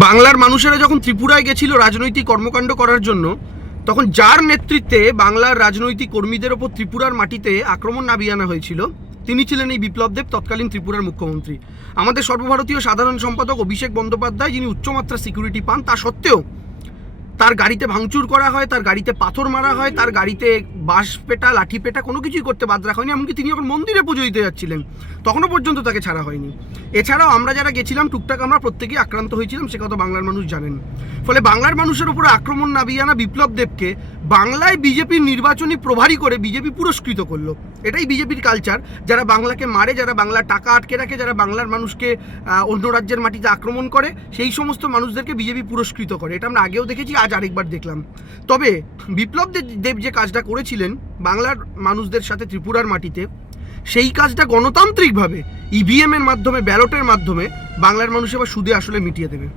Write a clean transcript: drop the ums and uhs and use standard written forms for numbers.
বাংলার মানুষেরা যখন ত্রিপুরায় গেছিল রাজনৈতিক কর্মকাণ্ড করার জন্য, তখন যার নেতৃত্বে বাংলার রাজনৈতিক কর্মীদের ওপর ত্রিপুরার মাটিতে আক্রমণ নামিয়ে আনা হয়েছিল, তিনি ছিলেন এই বিপ্লব দেব, তৎকালীন ত্রিপুরার মুখ্যমন্ত্রী। আমাদের সর্বভারতীয় সাধারণ সম্পাদক অভিষেক বন্দ্যোপাধ্যায়, যিনি উচ্চমাত্রার সিকিউরিটি পান, তা সত্ত্বেও তার গাড়িতে ভাঙচুর করা হয়, তার গাড়িতে পাথর মারা হয়, তার গাড়িতে বাঁশ পেটা, লাঠি পেটা কোনো কিছুই করতে বাদ রাখা হয়নি। এমনকি তিনি যখন মন্দিরে পুজো দিতে যাচ্ছিলেন তখনও পর্যন্ত তাকে ছাড়া হয়নি। এছাড়াও আমরা যারা গেছিলাম টুকটাক আমরা প্রত্যেকেই আক্রান্ত হয়েছিলাম, সে কথা বাংলার মানুষ জানেন। ফলে বাংলার মানুষের উপরে আক্রমণ নামিয়ে আনা বিপ্লব দেবকে বাংলায় বিজেপির নির্বাচনী প্রভারী করে বিজেপি পুরস্কৃত করলো। এটাই বিজেপির কালচার। যারা বাংলাকে মারে, যারা বাংলার টাকা আটকে রাখে, যারা বাংলার মানুষকে অন্য রাজ্যের মাটিতে আক্রমণ করে, সেই সমস্ত মানুষদেরকে বিজেপি পুরস্কৃত করে। এটা আমরা আগেও দেখেছি, আজ আরেকবার দেখলাম। তবে বিপ্লব দেব যে কাজটা করেছিলেন বাংলার মানুষদের সাথে ত্রিপুরার মাটিতে, সেই কাজটা গণতান্ত্রিকভাবে ইভিএম এর মাধ্যমে, ব্যালটের মাধ্যমে বাংলার মানুষ এবার সুদে আসলে মিটিয়ে দেবে।